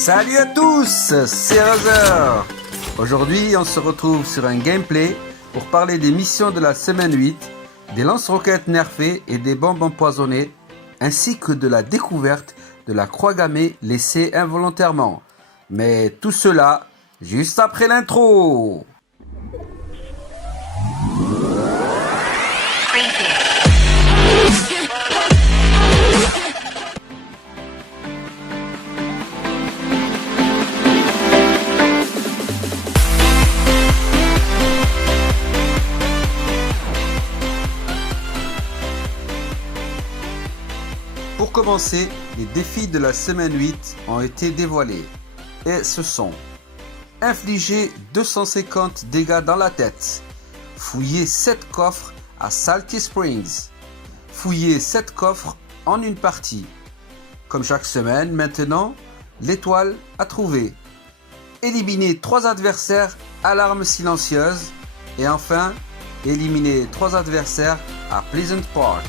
Salut à tous, c'est Razer. Aujourd'hui, on se retrouve sur un gameplay pour parler des missions de la semaine 8, des lance-roquettes nerfées et des bombes empoisonnées, ainsi que de la découverte de la croix gammée laissée involontairement. Mais tout cela, juste après l'intro. Pour commencer, les défis de la semaine 8 ont été dévoilés. Et ce sont: infliger 250 dégâts dans la tête, fouiller 7 coffres à Salty Springs, fouiller 7 coffres en une partie. Comme chaque semaine maintenant, l'étoile à trouver, éliminer 3 adversaires à l'arme silencieuse et enfin, éliminer 3 adversaires à Pleasant Park.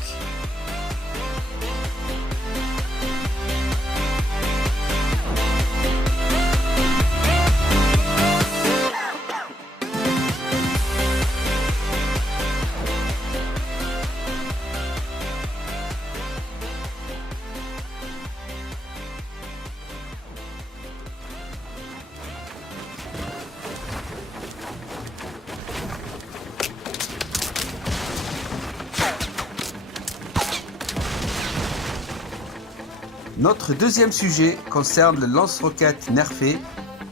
Notre deuxième sujet concerne le lance-roquettes nerfé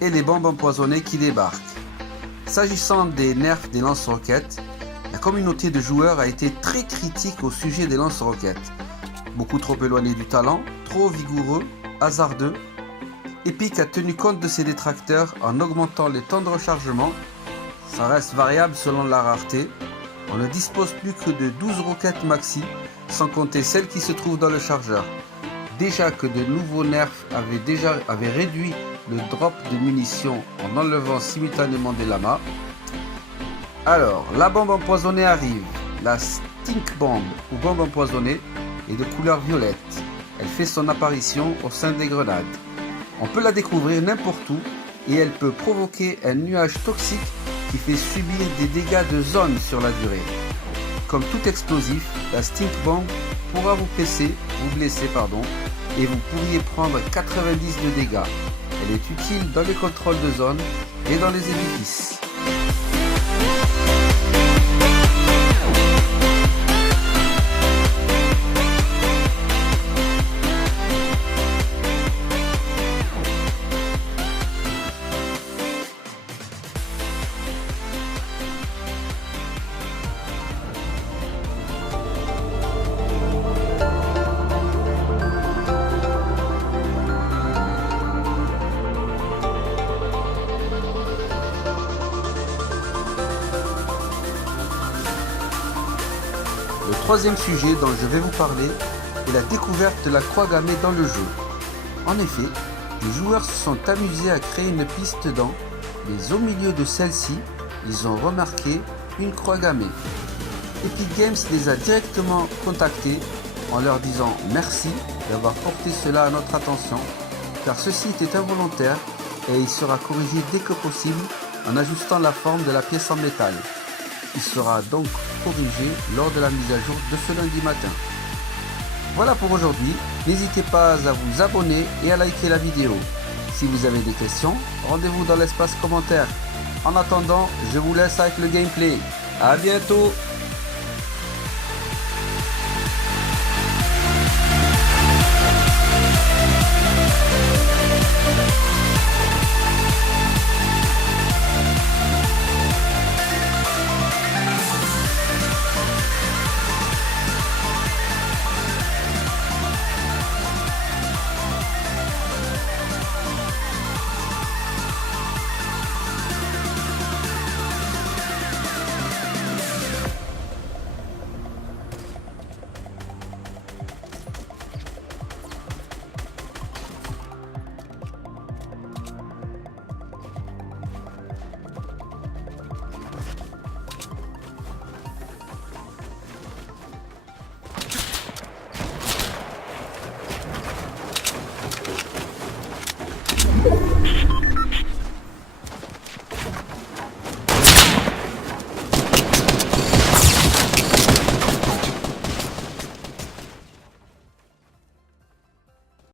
et les bombes empoisonnées qui débarquent. S'agissant des nerfs des lance-roquettes, la communauté de joueurs a été très critique au sujet des lance-roquettes. Beaucoup trop éloignés du talent, trop vigoureux, hasardeux. Epic a tenu compte de ses détracteurs en augmentant les temps de rechargement. Ça reste variable selon la rareté. On ne dispose plus que de 12 roquettes maxi, sans compter celles qui se trouvent dans le chargeur. Déjà que de nouveaux nerfs avaient réduit le drop de munitions en enlevant simultanément des lamas. Alors, la bombe empoisonnée arrive. La Stink Bomb ou bombe empoisonnée est de couleur violette. Elle fait son apparition au sein des grenades. On peut la découvrir n'importe où et elle peut provoquer un nuage toxique qui fait subir des dégâts de zone sur la durée. Comme tout explosif, la Stink Bomb pourra vous blesser, et vous pourriez prendre 90 de dégâts. Elle est utile dans les contrôles de zone et dans les édifices. Le troisième sujet dont je vais vous parler est la découverte de la croix gammée dans le jeu. En effet, les joueurs se sont amusés à créer une piste dedans, mais au milieu de celle-ci, ils ont remarqué une croix gammée. Epic Games les a directement contactés en leur disant merci d'avoir porté cela à notre attention, car ceci était involontaire et il sera corrigé dès que possible en ajustant la forme de la pièce en métal. Il sera donc corrigé lors de la mise à jour de ce lundi matin. Voilà pour aujourd'hui, n'hésitez pas à vous abonner et à liker la vidéo. Si vous avez des questions, rendez-vous dans l'espace commentaire. En attendant, je vous laisse avec le gameplay. À bientôt!